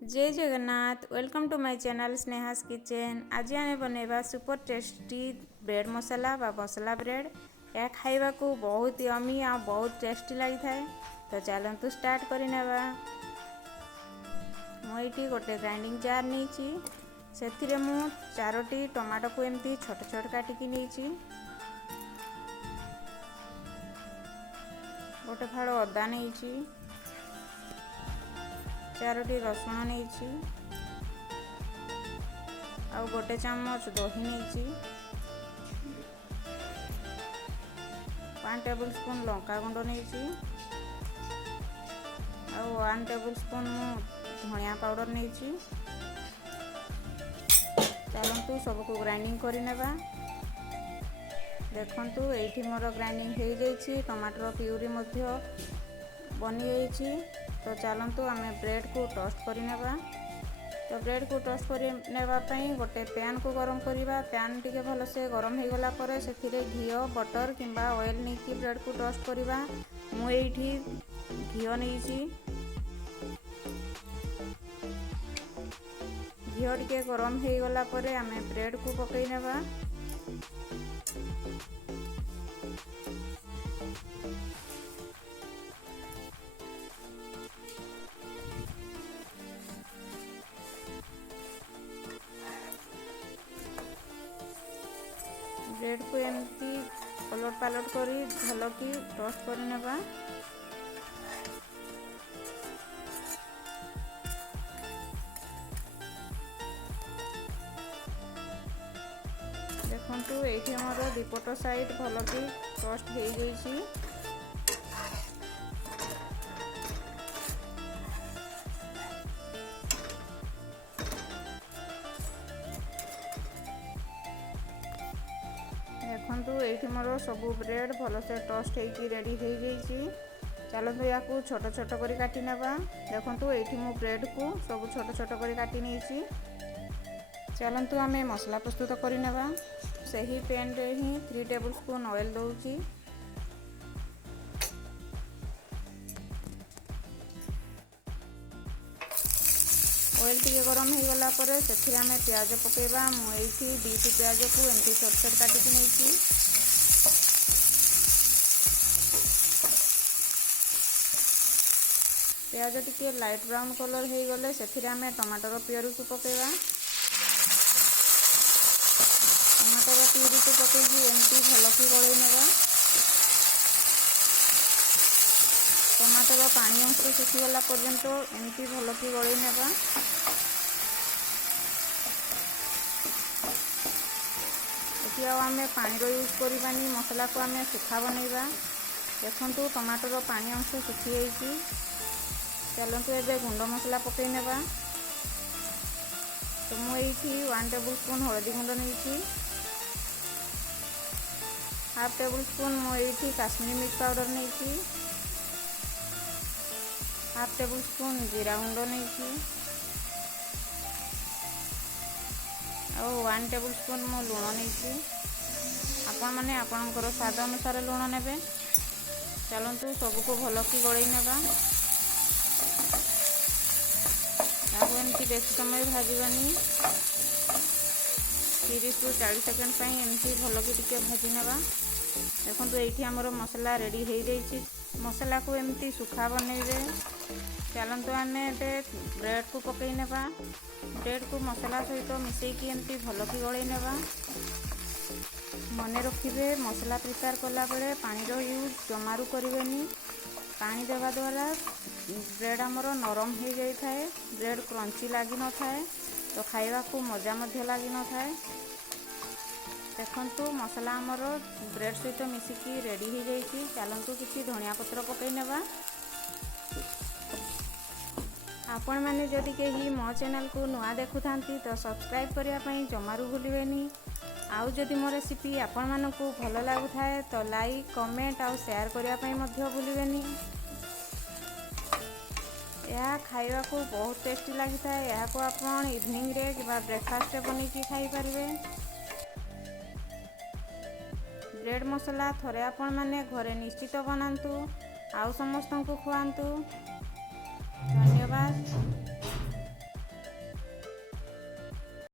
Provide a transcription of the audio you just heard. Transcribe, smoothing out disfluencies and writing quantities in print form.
जय Jagannath. Welcome to my channel Sneha's kitchen. आज आम बनैबा सुपर टेस्टी ब्रेड मसाला बा मसला ब्रेड। यह खाइबा को बहुत यमी आ बहुत टेस्टी लगी थाए। तो चलतु स्टार्ट करनेबा। मुझे गोटे ग्राइंडिंग जार नहीं से मु 4टी टमाटो को एमती छोट छोट काटिकी नहीं। गोटे फाड़ अदा नहीं, 4टी रसुण नहीं, आ गोटे चामच दही नहीं, 1 टेबल स्पून लंका गुंड नहीं, आ 1 टेबल स्पून धनिया पाउडर नहीं। चलतु सबको ग्राइंडिंग करनेबा। देखंतु एठी मोर ग्राइंडिंग हो जाइए। टमाटर प्यूरी मध्य बनी जाइए। तो चलतु आम ब्रेड को टोस्ट करनेबा। तो ब्रेड को टोस्ट करने गोटे पैन को गरम करवा। पैन टी भल से गरम हो गला पर से घी बटर किंबा ऑयल नहीं ब्रेड को टोस्ट करवा। मुझे घी नहीं, घी टे गरम हो गला पर आम ब्रेड को पकई नेबा। ब्रेड को एमती पलट पालट करी भल की टोस्ट करनेबा। देखंतु एठी हमर दीपट साइड भल की टोस्ट हो जाइए। देखंतु एठी मोर सब ब्रेड भल से टोस्ट होगी रेडी हो जाइए। चलतु या छोट छोट कर काटी नेबा। देखंतु एठी मु ब्रेड को सब छोट छोट कर काटी नहीं। चलतु आम मसला प्रस्तुत करनेबा। सही पैन रे ही 3 टेबल स्पून ऑयल दउची। ऑयल टी गरम हो गला पर से आम प्याज पकेबा। मुझे 2टी प्याज को एमती छोट छोट काटिकी नहीं। प्याज टी लाइट ब्राउन कलर हो गले से आम टमाटर प्यूरी को पकेबा। टमाटर प्यूरी को पकईकि एमती भल की गलई नेबा। टमाटर पानी अंश सुखीगला पर्यंत एमती भल की गलई नेबा। एटी आम पानी यूज करवानी। मसला को आम सुखा बनैबा। देखंतु टमाटर पानी अंश सुखी जाइए। चलतु एबे गुंड मसला पकई नेबा। तो मुझे 1 टेबल स्पून हलदी गुंड नहीं, 1/2 टेबल स्पून मुझे काश्मीरी मिर्च पाउडर नहीं, 1/2 टेबल स्पून जीरा गुंड नहीं, और 1 टेबल स्पून मु लुण नहीं। आपण मैंने आपणकर स्वाद अनुसार लुण नेबे। चलतु सबको भल की गलई नेबा। एमती बेसी समय भाजबानी। 30 ରୁ 40 सेकेंड एमती भल की टिके भाजी नेबा। देखो ये आमर मसला रेडी हो जाइए। मसला को एमती सुखा बनइबे। चलतु आम ब्रेड को पकई नेबा। ब्रेड को मसला सहित मिसेकी एमती भल की गलई नेबा। मन रखिए मसला प्रिपेयर कला बेले पानी यूज जमारू करें। पानी देवा द्वारा ब्रेड आमर नरम हो जाए। ब्रेड क्रंची लगी न थाए। तो खाइबा को मजा मध्य लगी न थाए। देखंतु मसला आमर ब्रेड सहित मिसिकी रेडी हो जाइए। चलतु किसी धनिया पत्र पकई नेबा। आपण मैंने जदि कहीं मो चैनल को नुआ देखु थांती तो सब्सक्राइब करने जमारू भूलिबेनी। आउ जदि मो रेसिपी आपण मानकु भल लागु थाए तो लाइक कमेंट आउ शेयर करने मध्य भूलिबेनी। यह खाइबा को बहुत टेस्टी लगी थाए। यह को आपण इवनिंग रे कि ब्रेकफास्ट रे बनी की खाई परिबे। ब्रेड मसला थरे आपण माने घरे निश्चित बनांतु। आउ समस्त को खुआंतु। धन्यवाद।